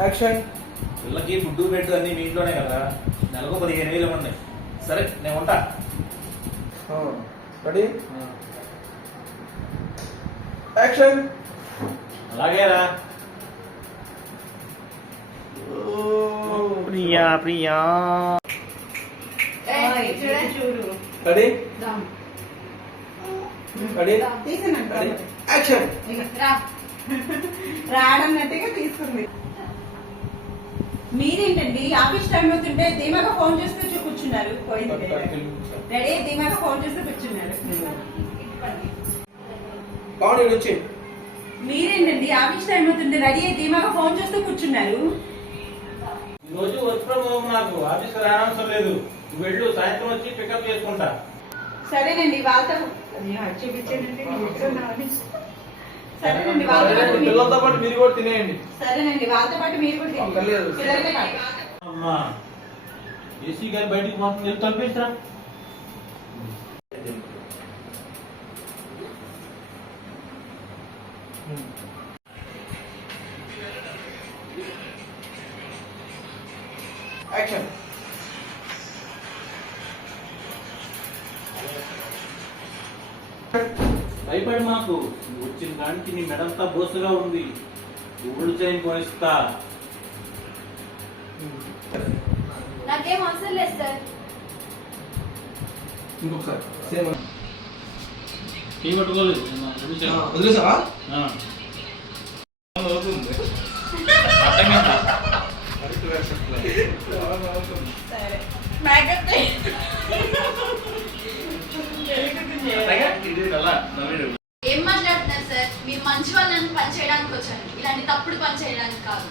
Action. పిల్లకి food bed అన్ని మీ ఇంట్లోనే కదా, నెలకు 15,000 ఇవ్వండి. సరే నేను ఉంటా. Ready action. అలాగేరా. Priya Priya. Ready ready action. రాడన్నట్టుగా తీసుకుంది. మీరేంటండి ఆఫీస్ టైం అవుతుంటే ధీమాగా ఫోన్ చేస్తూ కూర్చున్నారు. రెడీ ధీమాగా ఫోన్ చేస్తూ కూర్చున్నారు. మీరేంటండి ఆఫీస్ టైం అవుతుంటే రెడీ ధీమాగా ఫోన్ చేస్తూ కూర్చున్నారు. ఈ రోజు వర్క్ ఫ్రమ్ హోమ్, నాకు ఆఫీస్ రానవసరం లేదు. నువ్వు వెళ్ళు, సాయంత్రం వచ్చి పికప్ చేసుకుంటా. సరేనండి వాళ్ళతో చూపించండి. సరేనండి పిల్లలతో పాటు మీరు కూడా తినేయండి. సరేనండి వాళ్ళతో పాటు మీరు కూడా పిల్లలతో పాటు. అమ్మా ఏసీ గారి బయటికి మాత్రం వెళ్ళి తలపేసిరా. యాక్షన్. భయపడి మాకు, నువ్వు వచ్చిన దానికి నీ మెడంతా బోసుగా ఉంది. గోల్డ్ చైన్ కొనిస్తా. నాకేం అవసరం లేదు సార్. ఇంకొకసారి సేమ్ కీ పట్టుకోలేదు. వదిలేసావా? ఏం మాట్లాడుతున్నారు సార్? మీరు మంచి వాళ్ళని పని చేయడానికి వచ్చాను, ఇలాంటి తప్పుడు పని చేయడానికి కాదు.